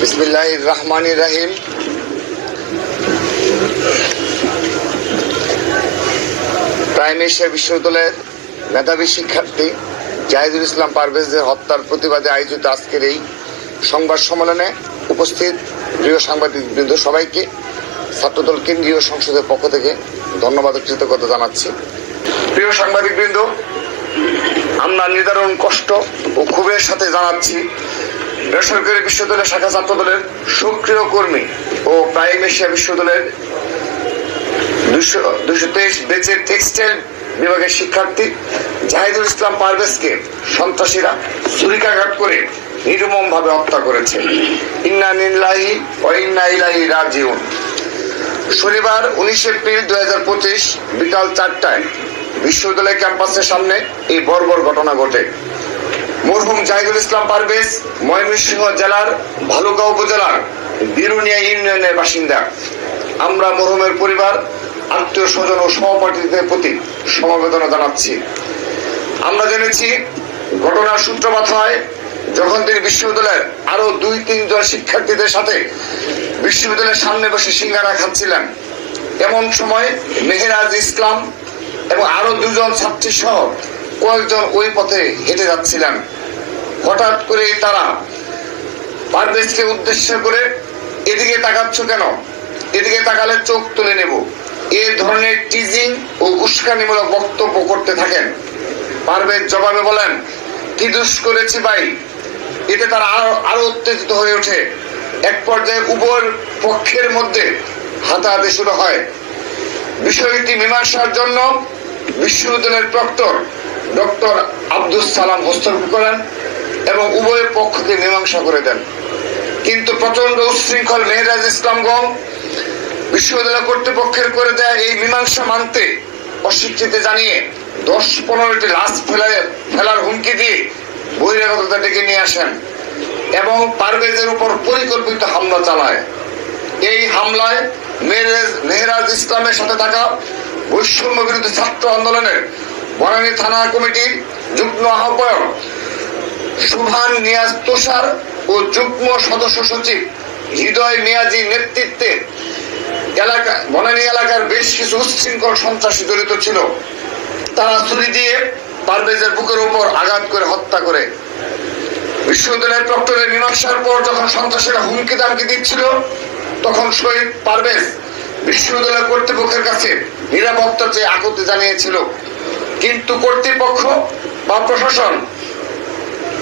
বিসমিল্লাহ রহমান রাহিম prime Asia বিশ্ববিদ্যালয়ের মেধাবী শিক্ষার্থী জাহিদুল ইসলাম পারভেজের হত্যার প্রতিবাদে আয়োজিত আজকের এই সংবাদ সম্মেলনে উপস্থিত প্রিয় সাংবাদিক বৃন্দ সবাইকে ছাত্রদল কেন্দ্রীয় সংসদের পক্ষ থেকে ধন্যবাদ ও কৃতজ্ঞতা জানাচ্ছি প্রিয় সাংবাদিক বৃন্দ আমরা নিদারুণ কষ্ট ও ক্ষোভের সাথে জানাচ্ছি বেসরকারি বিশ্ববিদ্যালয় শাখা ছাত্রদলের সক্রিয় কর্মী ও প্রাইম এশিয়া বিশ্ববিদ্যালয়ের দুশো তেইশ বেচের টেক্সটাইল বিভাগের শিক্ষার্থী জাহিদুল ইসলাম পারভেজকে সন্ত্রাসীরা ছুরিকাঘাত করে নির্মম ভাবে হত্যা করেছে। শনিবার উনিশ এপ্রিল দুই হাজার পঁচিশ বিকাল চারটায় বিশ্ববিদ্যালয় ক্যাম্পাসের সামনে এই বর্বর ঘটনা ঘটে। মরহুম জাহিদুল ইসলাম পারভেজ, ময়মনসিংহ জেলার ভালুকা উপজেলার বিরুনিয়া ইউনিয়নের বাসিন্দা। আমরা মরহুমের পরিবার, আত্মীয় স্বজন ও সহপাঠীদের প্রতি সমবেদনা জানাচ্ছি। আমরা জেনেছি, ঘটনার সূত্রপাত হয় যখন তিনি বিশ্ববিদ্যালয়ের আরও দুই তিনজন শিক্ষার্থীদের সাথে বিশ্ববিদ্যালয়ের সামনে বসে সিঙ্গারা খাচ্ছিলেন। এমন সময় মেহেরাজ ইসলাম এবং আরও দুজন ছাত্রী সহ কয়েকজন ওই পথে হেঁটে যাচ্ছিলেন। হঠাৎ করে তারা পারভেজকে উদ্দেশ্য করে এদিকে তাকাচ্ছ কেন? এদিকে তাকালে চোখ তুলে নেব। এ ধরনের টিজিং ও উস্কানিমূলক বক্তব্য করতে থাকেন। পারভেজ জবাবে বলেন, কি দুষ করেছি ভাই? এতে তারা আরও আরও উত্তেজিত হয়ে ওঠে। এক পর্যায়ে উভয় পক্ষের মধ্যে হাতাহাতি শুরু হয়। বিষয়টি মীমাংসার জন্য বিশ্ববিদ্যালয়ের প্রক্টর ডক্টর আব্দুল সালাম হস্তক্ষেপ করেন। এবং উভয় পক্ষকে মীমাংসা করে দেন। কিন্তু প্রচণ্ড উচ্ছৃঙ্খল মেহরাজ ইসলামগণ বিশ্ববিদ্যালয় কর্তৃপক্ষের করে দেয় এই মীমাংসা মানতে অস্বীকৃতি জানিয়ে দশ পনেরোটি লাশ ফেলার ফেলার হুমকি দিয়ে বহিরাগততা ডেকে নিয়ে আসেন এবং পারভেজের উপর পরিকল্পিত হামলা চালায়। এই হামলায় মেহরাজ ইসলামের সাথে থাকা বৈষম্য বিরোধী ছাত্র আন্দোলনের বনানী থানা কমিটির যুগ্ম আহ্বায়ক সুভান নিয়াজ তুষার ও যুগ্ম সদস্য সচিব হৃদয় নিয়াজি নেতৃত্বে এলাকা বনানী এলাকার বেশ কিছু উচ্ছৃঙ্খল সন্ত্রাসী জড়িত ছিল। তারা ছুরি দিয়ে পারভেজের বুকের উপর আঘাত করে হত্যা করে। বিশ্ববিদ্যালয়ের প্রক্টরের মীমাংসার পর যখন সন্ত্রাসীরা হুমকি দামকি দিচ্ছিল, তখন শহীদ পারভেজ বিশ্ববিদ্যালয় কর্তৃপক্ষের কাছে নিরাপত্তা চেয়ে আকুতি জানিয়েছিল। কিন্তু কর্তৃপক্ষ বা প্রশাসন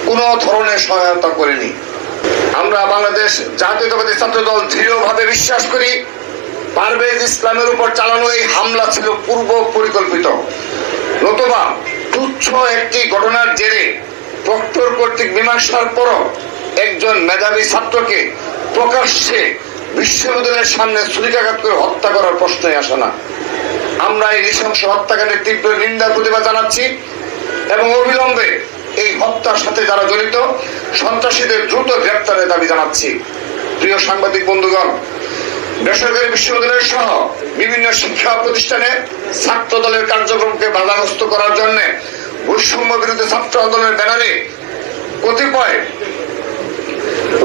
কোন ধরনের সহায়তা করেনি। আমরা বাংলাদেশ জাতীয়তাবাদী ছাত্র দল দৃঢ়ভাবে বিশ্বাস করি, পারভেজ ইসলামের উপর চালানো এই হামলা ছিল পূর্ব পরিকল্পিত। নতুবা তুচ্ছ একটি ঘটনার জেরে প্রক্টর কর্তৃক মীমাংসার পরও একজন মেধাবী ছাত্রকে প্রকাশ্যে বিশ্ববিদ্যালয়ের সামনে ছুরিকাঘাত করে হত্যা করার প্রশ্নই আসে না। আমরা এই নৃশংস হত্যাকাণ্ডের তীব্র নিন্দা প্রতিবাদ জানাচ্ছি এবং অবিলম্বে এই হত্যার সাথে যারা জড়িত, সন্ত্রাসীদের দ্রুত গ্রেপ্তারের দাবি জানাচ্ছি। প্রিয় সাংবাদিক বন্ধুগণ, বেসরকারি বিশ্ববিদ্যালয় সহ বিভিন্ন শিক্ষা প্রতিষ্ঠানে ছাত্র দলের কার্যক্রমকে বাধাগ্রস্ত করার জন্য বৈষম্য বিরুদ্ধে ছাত্র আন্দোলনের ব্যানারে কতিপয়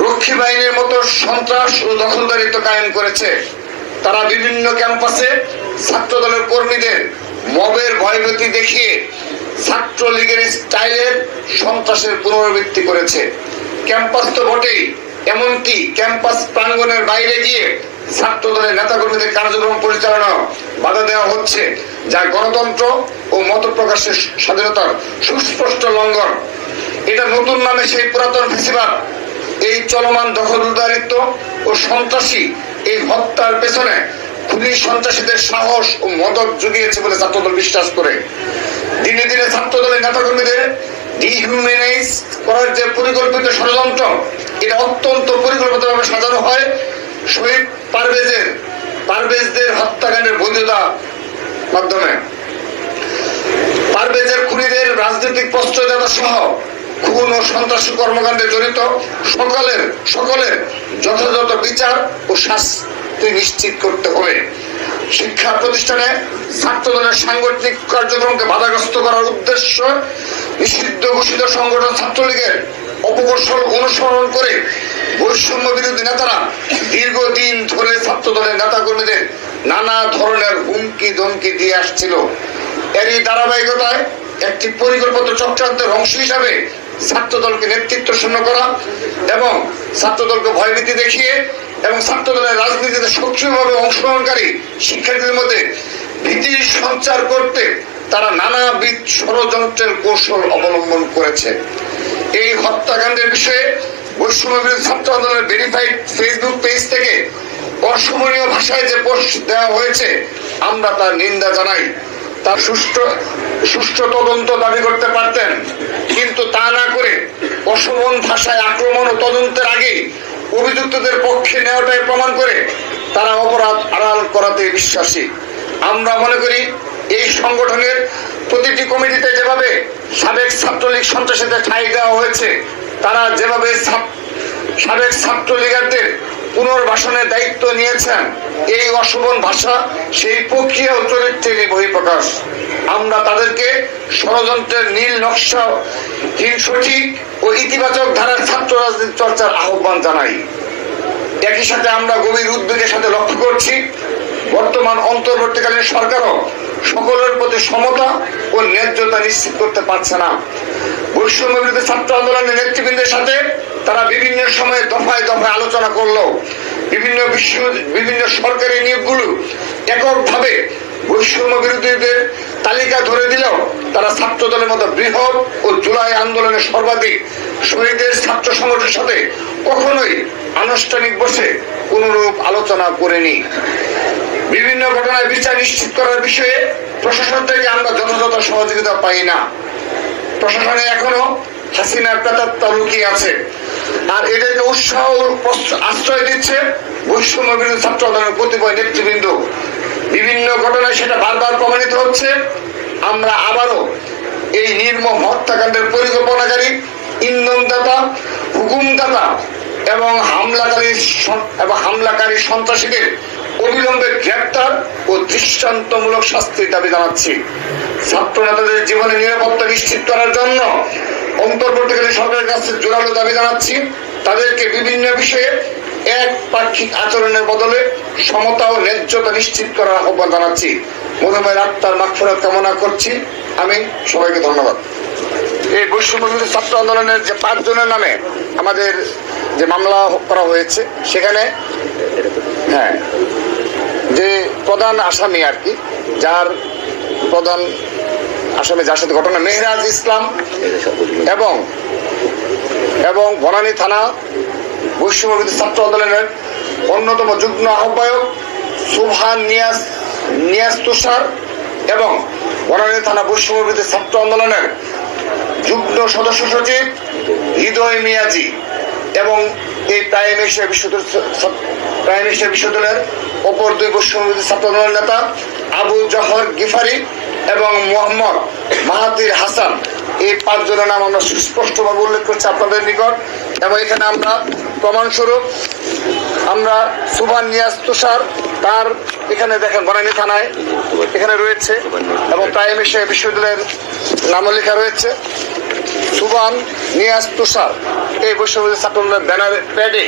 রক্ষী বাহিনীর মতো সন্ত্রাস ও দখলদারিত্ব কায়েম করেছে। তারা বিভিন্ন ক্যাম্পাসে ছাত্র দলের কর্মীদের মবের ভয়ভীতি দেখিয়ে ছাত্রলীগের স্টাইলের সন্ত্রাসের পুনরাবৃত্তি করেছে। ক্যাম্পাস তো বটেই, এমনকি ক্যাম্পাস প্রাঙ্গণের বাইরে গিয়ে ছাত্র দলের নেতাকর্মীদের কার্যক্রম পরিচালনা বাধা দেওয়া হচ্ছে, যা গণতন্ত্র ও মত প্রকাশের স্বাধীনতার সুস্পষ্ট লঙ্ঘন। এটা নতুন নামে সেই পুরাতন ফেসিবাদ, এই চলমান দখলদারিত্ব ও সন্ত্রাসী এই হত্যার পেছনে খুনি সন্ত্রাসীদের সাহস ও মদত জুগিয়েছে বলে ছাত্রদল বিশ্বাস করে। দিনে দিনে ছাত্রদলের নেতাকর্মীদের ডিহিউম্যানাইজ করার যে পরিকল্পিত ষড়যন্ত্র, এটা অত্যন্ত পরিকল্পিতভাবে সাজানো হয়। শহীদ পারভেজের, পারভেজদের হত্যাকাণ্ডের বৈধতা মাধ্যমে। পারভেজের খুনিদের রাজনৈতিক প্রশ্রয়দাতা সহ খুন ও সন্ত্রাসী কর্মকাণ্ডে জড়িত সকলের সকলের যথাযথ বিচার ও শাস্তি নিশ্চিত করতে হবে। শিক্ষা প্রতিষ্ঠানে ছাত্রদলের সাংগঠনিক কার্যক্রমকে বাধাগ্রস্ত করার উদ্দেশ্য নিষিদ্ধ ঘোষিত সংগঠন ছাত্রলীগের অপকৌশল অনুসরণ করে বৈষম্য বিরোধী নেতারা দীর্ঘদিন ধরে ছাত্রদলের নেতা কর্মীদের নানা ধরনের হুমকি ধমকি দিয়ে আসছিল। এরই ধারাবাহিকতায় একটি পরিকল্পিত চক্রান্তের অংশ হিসাবে ছাত্রদলকে নেতৃত্ব শূন্য করা এবং ছাত্রদলকে ভয়ভীতি দেখিয়ে এবং ছাত্র দলের রাজনীতিতে সক্রিয়ভাবে অংশগ্রহণকারী শিক্ষার্থীদের মধ্যে ভীতি সঞ্চার করতে তারা নানাবিধ ষড়যন্ত্রের কৌশল অবলম্বন করেছে। এই হত্যাকাণ্ডের বিষয়ে বৈষম্যবিরোধী ছাত্র আন্দোলনের ভেরিফাইড ফেসবুক পেজ থেকে অসমনীয় ভাষায় যে পোস্ট দেওয়া হয়েছে, আমরা তার নিন্দা জানাই। তার সুষ্ঠু সুষ্ঠু তদন্ত দাবি করতে পারতেন, কিন্তু তা না করে অসমন ভাষায় আক্রমণ ও তদন্তের আগেই অভিযুক্তদের পক্ষে নেওয়াটাই প্রমাণ করে তারা অপরাধ আড়াল করাতে বিশ্বাসী। আমরা মনে করি এই সংগঠনের প্রতিটি কমিটিতে যেভাবে সাবেক ছাত্রলীগ সন্ত্রাসীদের ঠাঁই দেওয়া হয়েছে, তারা যেভাবে সাবেক ছাত্রলীগারদের পুনর্বাসনের দায়িত্ব নিয়েছেন, এই অশোভন ভাষা, সেই প্রক্রিয়া চরিত্রেরই বহিঃপ্রকাশ। আমরা তাদেরকে ষড়যন্ত্রের নীল নকশা হীন সঠিক ও ইতিবাচক ধারার ছাত্র রাজনীতি চর্চার আহ্বান জানাই। একই সাথে আমরা গভীর উদ্বেগের সাথে লক্ষ্য করছি, বর্তমান অন্তর্বর্তীকালীন সরকারও সকলের প্রতি সমতা ও ন্যায্যতা নিশ্চিত করতে পারছে না। বৈষম্য বিরোধী ছাত্র আন্দোলনের নেতৃবৃন্দের সাথে তারা বিভিন্ন সময়ে দফায় দফায় আলোচনা করল বিভিন্ন বিশ্ব বিভিন্ন সরকারি নিয়োগগুলো এককভাবে বৈষম্য বিরোধীদের তালিকা ধরে দিলেও তারা ছাত্র দলের মতো বৃহৎ ও জুলাই আন্দোলনের সর্বাধিক শহীদের ছাত্র সংগঠনের সাথে কখনোই আনুষ্ঠানিক বসে কোনরূপ আলোচনা করেনি। বিভিন্ন ঘটনায় বিচার নিশ্চিত করার বিষয়ে প্রশাসন থেকে আমরা যথাযথ সহযোগিতা পাই না। প্রশাসনে এখনও হাসিনার প্রেতাত্মা লুকিয়ে আছে। আর এদেরকে উৎসাহ আশ্রয় দিচ্ছে বৈষম্য বিরোধী ছাত্র আন্দোলনের কতিপয় নেতৃবৃন্দ। বিভিন্ন ঘটনায় সেটা বারবার প্রমাণিত হচ্ছে। আমরা আবারও এই নির্মম হত্যাকাণ্ডের পরিকল্পনাকারী ইন্ধনদাতা, হুকুমদাতা এবং হামলাকারী এবং হামলাকারী সন্ত্রাসীদের অবিলম্বে গ্রেপ্তার ও দৃষ্টান্তমূলক শাস্তির দাবি জানাচ্ছি। ছাত্র নেতাদের জীবনে নিরাপত্তা নিশ্চিত করার জন্য অন্তর্বর্তীকালীন সরকারের কাছে জোরালো দাবি জানাচ্ছি। তাদেরকে বিভিন্ন বিষয়ে এক পাক্ষিক আচরণের বদলে সমতা ও ন্যায্যতা নিশ্চিত করার আহ্বান জানাচ্ছি। মধুমের আত্মার মাগফিরাত কামনা করছি। আমি সবাইকে ধন্যবাদ। এই বৈষম্য ছাত্র আন্দোলনের যে পাঁচজনের নামে আমাদের যে মামলা করা হয়েছে, সেখানে হ্যাঁ যে প্রধান আসামি আর কি, যার প্রধান আসামি, যার সাথে ঘটনা, মেহরাজ ইসলাম এবং এবং বনানী থানা বৈষম্য ছাত্র আন্দোলনের অন্যতম যুগ্ম আহ্বায়ক সুবহান নিয়াজ নিয়াজ তুষার এবং বনানী থানা বৈষম্য ছাত্র আন্দোলনের যুগ্ম সদস্য সচিব হৃদয় মিয়াজি এবং এই প্রাইম এশিয়া বিশ্ববিদ্যালয় প্রাইম এশিয়া বিশ্ববিদ্যালয়ের অপর দুই বৈষম্যবিরোধী ছাত্র আন্দোলনের নেতা আবু জহর গিফারি এবং মোহাম্মদ মাহাতির হাসান। এই পাঁচজনের নাম আমরা সুস্পষ্টভাবে উল্লেখ করছি আপনাদের নিকট এবং এখানে আমরা প্রমাণস্বরূপ আমরা সুবান নিয়াজ তুষার, তার এখানে দেখেন বনানী থানায় এখানে রয়েছে এবং প্রাইম এশিয়া বিশ্ববিদ্যালয়ের নাম লেখা রয়েছে, সুবান নিয়াজ তুষার। এই বৈষম্য ছাত্র ব্যানার, প্যাডে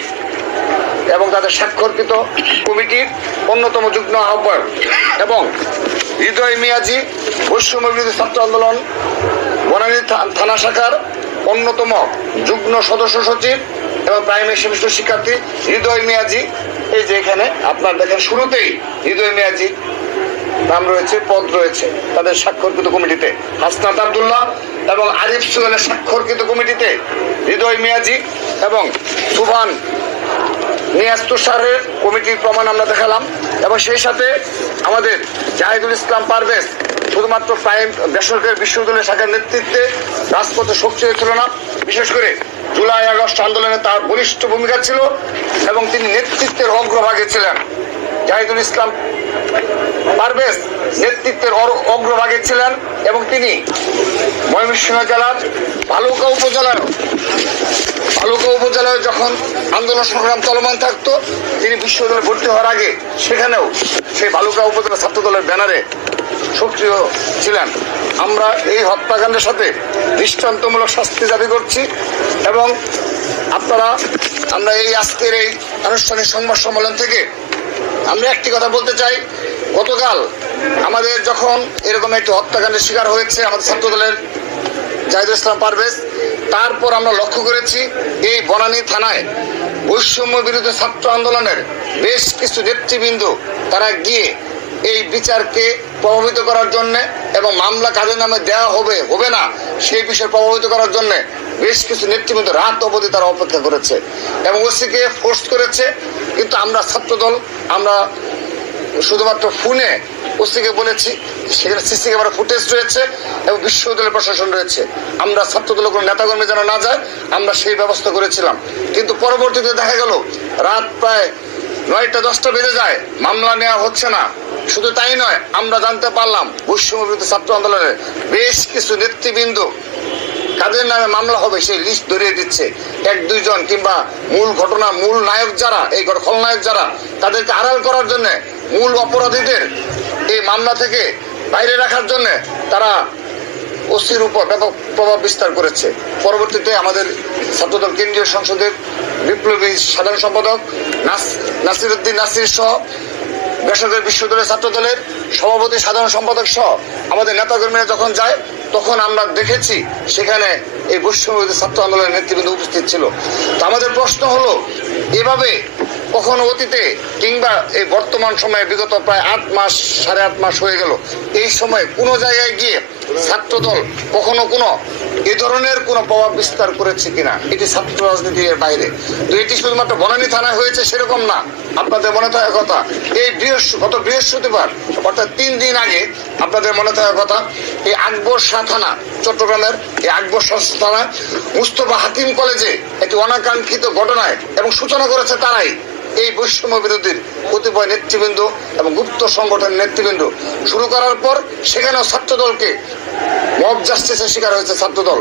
এবং তাদের স্বাক্ষরকৃত কমিটির অন্যতম যুগ্ম আহ্বায়ক এবং হৃদয় মিয়াজি বৈষম্য ছাত্র আন্দোলন, বনানী থানা শাখার অন্যতম যুগ্ম সদস্য সচিব এবং প্রাইমারি সেমিস্টার শিক্ষার্থী হৃদয় মিয়াজি। এই যে এখানে, আপনার দেখেন শুরুতেই হৃদয় মিয়াজি। নাম রয়েছে, পদ রয়েছে। তাদের স্বাক্ষরকৃত কমিটিতে হাসনাত আবদুল্লাহ এবং আরিফ সুহেলের স্বাক্ষরকৃত কমিটিতে হৃদয় মিয়াজি এবং তুফান নিয়াজ তুষারের কমিটির প্রমাণ আমরা দেখালাম। এবং সেই সাথে আমাদের জাহিদুল ইসলাম পারভেজ শুধুমাত্র প্রাইম বেসরকারি বিশ্ববিদ্যালয় শাখার নেতৃত্বে রাজপথে শক্তি হয়েছিল না বিশেষ করে জুলাই আগস্ট আন্দোলনে তার বলিষ্ঠ ভূমিকা ছিল এবং তিনি নেতৃত্বের অগ্রভাগে ছিলেন। জাহিদুল ইসলাম পারভেজ নেতৃত্বের অগ্রভাগে ছিলেন এবং তিনি ময়মনসিংহ জেলার ভালুকা উপজেলার ভালুকা উপজেলায় যখন আন্দোলন সংগ্রাম চলমান থাকতো, তিনি বিশ্ববিদ্যালয়ে ভর্তি হওয়ার আগে সেখানেও সেই ভালুকা উপজেলা ছাত্র দলের ব্যানারে সক্রিয় ছিলেন। আমরা এই হত্যাকাণ্ডের সাথে দৃষ্টান্তমূলক শাস্তি দাবি করছি এবং আপনারা, আমরা এই আজকের এই আনুষ্ঠানিক সংবাদ সম্মেলন থেকে আমরা একটি কথা বলতে চাই। গতকাল আমাদের যখন এরকম একটি হত্যাকাণ্ডের শিকার হয়েছে আমাদের ছাত্রদলের জাহিদুল ইসলাম পারভেজ, তারপর আমরা লক্ষ্য করেছি এই বনানী থানায় বৈষম্য বিরুদ্ধে ছাত্র আন্দোলনের বেশ কিছু নেতৃবৃন্দ তারা গিয়ে এই বিচারকে প্রভাবিত করার জন্য এবং মামলা কাদের নামে দেওয়া হবে হবে না, সেই বিষয়ে প্রভাবিত করার জন্য বেশ কিছু নেতৃবৃন্দ রাত অবধি তারা অপেক্ষা করেছে এবং ওসিকে ফোর্স করেছে। কিন্তু আমরা ছাত্রদল, আমরা শুধুমাত্র ফোনে ওসিকে বলেছি সেখানে সিসি ক্যামেরা ফুটেজ রয়েছে এবং বিশ্ববিদ্যালয় প্রশাসন রয়েছে। আমরা ছাত্রদলের কোনো নেতাকর্মী যেন না যায়, আমরা সেই ব্যবস্থা করেছিলাম। কিন্তু পরবর্তীতে দেখা গেল, রাত প্রায় নয়টা, দশটা বেজে যায়, মামলা নেওয়া হচ্ছে না। শুধু তাই নয়, আমরা জানতে পারলাম বৈষম্য ছাত্র আন্দোলনের বেশ কিছু নেতৃবৃন্দ কাদের নামে মামলা হবে সেই লিস্ট ধরিয়ে দিচ্ছে। এক, দুইজন কিংবা মূল ঘটনা, মূল নায়ক যারা, এই খলনায়ক যারা, তাদেরকে আড়াল করার জন্য, মূল অপরাধীদের এই মামলা থেকে বাইরে রাখার জন্য তারা ওসির উপর ব্যাপক প্রভাব বিস্তার করেছে। পরবর্তীতে আমাদের ছাত্রদল কেন্দ্রীয় সংসদের বিপ্লবী সাধারণ সম্পাদক নাস- নাসিরুদ্দিন নাসির সহ বেসরকারি বিশ্ববিদ্যালয় ছাত্র দলের সভাপতি, সাধারণ সম্পাদক সহ আমাদের নেতাকর্মীরা যখন যায়, তখন আমরা দেখেছি সেখানে এই বৈষম্যবিরোধী ছাত্র আন্দোলনের নেতৃবৃন্দ উপস্থিত ছিল। তো আমাদের প্রশ্ন হলো, এভাবে কখনো অতীতে কিংবা এই বর্তমান সময়ে বিগত প্রায় আট মাস, সাড়ে আট মাস হয়ে গেল, এই সময় কোনো জায়গায় গিয়ে ছাত্রদল কখনো কোনো এ ধরনের কোনো প্রভাব বিস্তার করেছে কিনা? এটি ছাত্র রাজনীতির বাইরে। তো এটি শুধুমাত্র বনানী থানায় হয়েছে, সেরকম না। আপনাদের মনে থাকার কথা, এই বৃহস্প, গত বৃহস্পতিবার, অর্থাৎ তিন দিন আগে, আপনাদের মনে থাকার কথা, এই আকবর শাহ থানা, চট্টগ্রামের এই আকবর শাহ থানা মুস্তফা হাকিম কলেজে একটি অনাকাঙ্ক্ষিত ঘটনায় এবং সূচনা করেছে তারাই এই বৈষম্য বিরোধীর কতিপয় নেতৃবৃন্দ এবং গুপ্ত সংগঠনের নেতৃবৃন্দ। শুরু করার পর সেখানেও ছাত্রদলকে মব জাস্টিসের শিকার হয়েছে ছাত্রদল।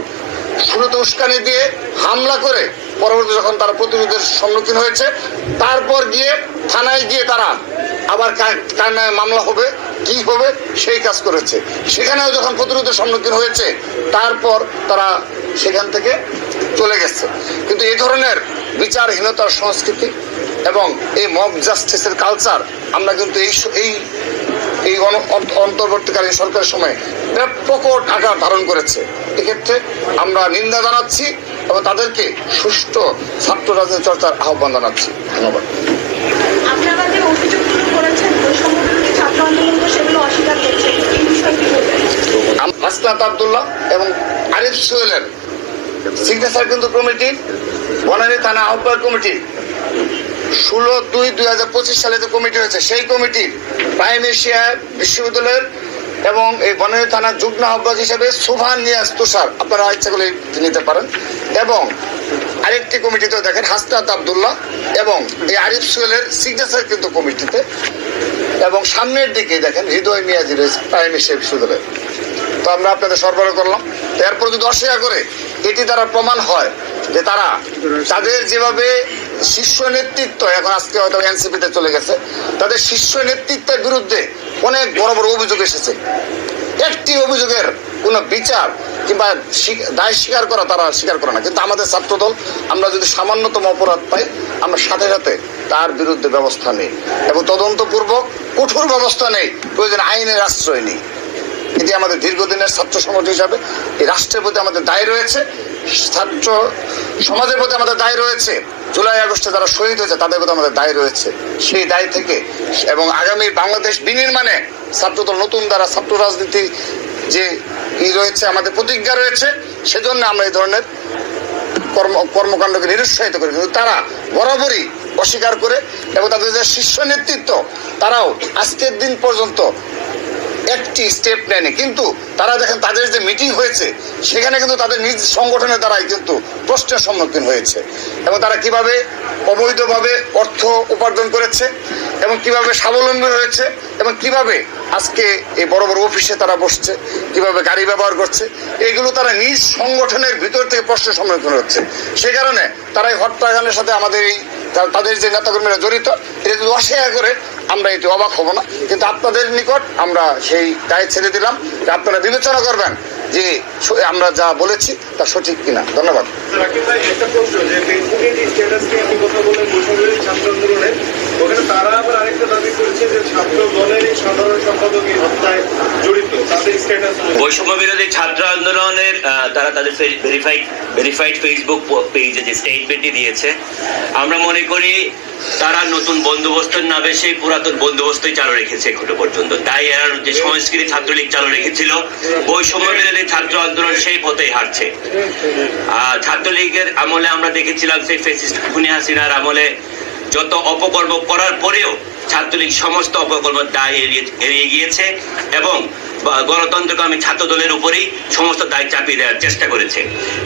শুরুতে উস্কানি দিয়ে হামলা করে পরবর্তী যখন তারা প্রতিরোধের সম্মুখীন হয়েছে, তারপর গিয়ে থানায় গিয়ে তারা আবার কার নামে মামলা হবে, কি হবে, সেই কাজ করেছে। সেখানেও যখন প্রতিরোধের সম্মুখীন হয়েছে, তারপর তারা সেখান থেকে চলে গেছে। কিন্তু এই ধরনের বিচারহীনতার সংস্কৃতি এবং এই মব জাস্টিসের কালচার আমরা কিন্তু এই এই এই অন্তর্বর্তীকালীন সরকারের সময় ব্যাপক আকার ধারণ করেছে। এক্ষেত্রে আমরা নিন্দা জানাচ্ছি এবং তাদেরকে সুষ্ঠু ছাত্র রাজনীতি চর্চার আহ্বান জানাচ্ছি। ধন্যবাদ। আপনারা যে অভিযোগগুলো করেছেন ছাত্র আন্দোলন সেগুলো অস্বীকার করছে এই বিষয়ে কি বলবেন? আম- হাসনাত আবদুল্লাহ এবং আরিফ সোহেলের সিগনেচার কিন্তু কমিটির বনানী থানা আহ্বায়ক কমিটি ষোলো দুই দুই হাজার পঁচিশ সালে যে কমিটি হয়েছে, সেই কমিটির প্রাইম এশিয়া বিশ্ববিদ্যালয়ের এবং এই বনানী থানার যুগ্ম আহ্বায়ক হিসেবে সুভান নিয়াজ তুষার, আপনারা ইচ্ছা করলে নিতে পারেন। এবং আরেকটি কমিটিতে দেখেন হাসনাত আবদুল্লাহ এবং এই আরিফ সোহেলের সিগনেচার কিন্তু কমিটিতে। এবং সামনের দিকে দেখেন হৃদয় মিয়াজি রয়েছে প্রাইম এশিয়া বিশ্ববিদ্যালয়। তো আমরা আপনাদের সরবরাহ করলাম। এরপর যদি অস্বীকার করে, এটি দ্বারা প্রমাণ হয় যে তারা তাদের যেভাবে শীর্ষ নেতৃত্ব, এখন আজকে হয়তো এনসিপিতে চলে গেছে, তাদের শীর্ষ নেতৃত্বের বিরুদ্ধে অনেক বড় বড় অভিযোগ এসেছে। একটি অভিযোগের কোনো বিচার কিংবা দায় স্বীকার করা তারা স্বীকার করে না। কিন্তু আমাদের ছাত্রদল, আমরা যদি সামান্যতম অপরাধ পাই, আমরা সাথে সাথে তার বিরুদ্ধে ব্যবস্থা নেই এবং তদন্তপূর্বক কঠোর ব্যবস্থা নেই। প্রয়োজন আইনের আশ্রয় নেই। এটি আমাদের দীর্ঘদিনের ছাত্র সমাজ হিসাবে, এই রাষ্ট্রের প্রতি আমাদের দায় রয়েছে। ছাত্র সমাজের প্রতি আমাদের দায় রয়েছে। জুলাই, আগস্টে যারা শহীদ হয়েছে, তাদের প্রতি আমাদের দায় রয়েছে। সেই দায় থেকে এবং আগামী বাংলাদেশ বিনির্মাণে ছাত্রদল নতুন দ্বারা ছাত্র রাজনীতি যে ই রয়েছে, আমাদের প্রতিজ্ঞা রয়েছে, সেজন্য আমরা এই ধরনের কর্ম, কর্মকাণ্ডকে নিরুৎসাহিত করে। কিন্তু তারা বরাবরই অস্বীকার করে এবং তাদের যে শীর্ষ নেতৃত্ব, তারাও আজকের দিন পর্যন্ত একটি স্টেপ নেয়নি। কিন্তু তারা দেখেন, তাদের যে মিটিং হয়েছে, সেখানে কিন্তু তাদের নিজ সংগঠনের দ্বারাই কিন্তু প্রশ্নের সম্মুখীন হয়েছে। এবং তারা কীভাবে অবৈধভাবে অর্থ উপার্জন করেছে, এবং কীভাবে স্বাবলম্বী হয়েছে, এবং কীভাবে আজকে এই বড় বড় অফিসে তারা বসছে, কীভাবে গাড়ি ব্যবহার করছে, এগুলো তারা নিজ সংগঠনের ভিতর থেকে প্রশ্নের সম্মুখীন হচ্ছে। সে কারণে তারা এই হত্যাকাণ্ডের সাথে আমাদের এই তাদের যে নেতাকর্মীরা জড়িত, এটা যদি অস্বীকার করে, আমরা এটি অবাক হব না। কিন্তু আপনাদের নিকট আমরা সেই দায় ছেড়ে দিলাম যে আপনারা বিবেচনা করবেন যে আমরা যা বলেছি তা সঠিক কিনা। ধন্যবাদ। তারা আবার আরেকটা দাবি করেছে যে ছাত্র সাধারণ সম্পাদক হত্যায় জড়িত, তাদের স্ট্যাটাস বৈষম্য বিরোধী ছাত্র আন্দোলনের তারা তাদের ভেরিফাইড ভেরিফাইড ফেসবুক পেজে যে স্টেটমেন্টটি দিয়েছে, আমরা মনে করি তারা নতুন বন্দোবস্তের নামে সেই পুরাতন বন্দোবস্তই চালু রেখেছে এখনও পর্যন্ত। তাই এর যে সংস্কৃতি ছাত্রলীগ চালু রেখেছিল, বৈষম্য বিরোধী ছাত্র আন্দোলন সেই পথেই আর ছাত্রলীগের আমলে আমরা দেখেছিলাম সেই ফেসিস্ট খুনি হাসিনার আমলে যত অপকর্ম করার পরেও ছাত্রলীগ সমস্ত অপকর্ম দায় এড়িয়ে গিয়েছে এবং গণতন্ত্রকামী ছাত্র দলের উপরেই সমস্ত দায় চাপিয়ে দেওয়ার চেষ্টা করেছে।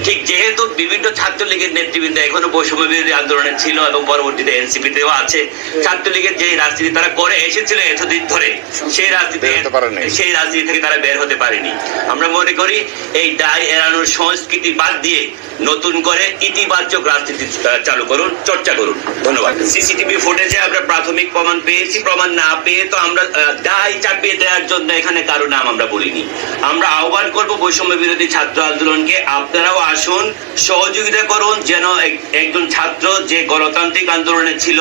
ঠিক যেহেতু বিভিন্ন ছাত্রলীগের নেতৃবৃন্দ এখনও বৈষম্য বিরোধী আন্দোলনে ছিল এবং পরবর্তীতে এনসিপিতেও আছে ছাত্রলীগের যে রাজনীতি তারা করে এসেছিল এতদিন ধরে সেই রাজনীতি। সেই রাজনীতি থেকে তারা বের হতে পারেনি। আমরা মনে করি এই দায় এড়ানোর সংস্কৃতি বাদ দিয়ে নতুন করে ইতিবাচক রাজনীতি চালু করুন চর্চা করুন। ধন্যবাদ। সিসিটিভি ফুটেজে আমরা প্রাথমিক প্রমাণ পেয়েছি প্রমাণ না পেয়ে তো আমরা দায় চাপিয়ে দেওয়ার জন্য এখানে কারও নাম আমরা বলিনি। আমরা আহ্বান করব বৈষম্য বিরোধী ছাত্র আন্দোলনকে, আপনারাও আসুন, সহযোগিতা করুন, যেন একজন ছাত্র যে গণতান্ত্রিক আন্দোলনে ছিল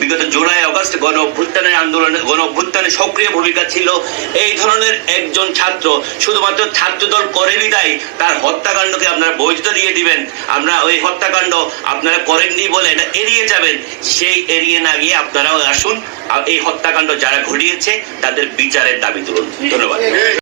বিগত জুলাই, আগস্ট গণ অভ্যুত্থানের আন্দোলনে, গণ অভ্যুত্থানে সক্রিয় ভূমিকা ছিল, এই ধরনের একজন ছাত্র শুধুমাত্র ছাত্রদল করে বিদায় তার হত্যাকাণ্ডকে আপনারা বৈধতা দিয়ে দিবেন। আমরা ওই হত্যাকাণ্ড আপনারা করেননি বলে এটা এড়িয়ে যাবেন, সেই এড়িয়ে না গিয়ে আপনারাও আসুন। এই হত্যাকাণ্ড যারা ঘটিয়েছে তাদের বিচারের দাবি তুলুন। ধন্যবাদ।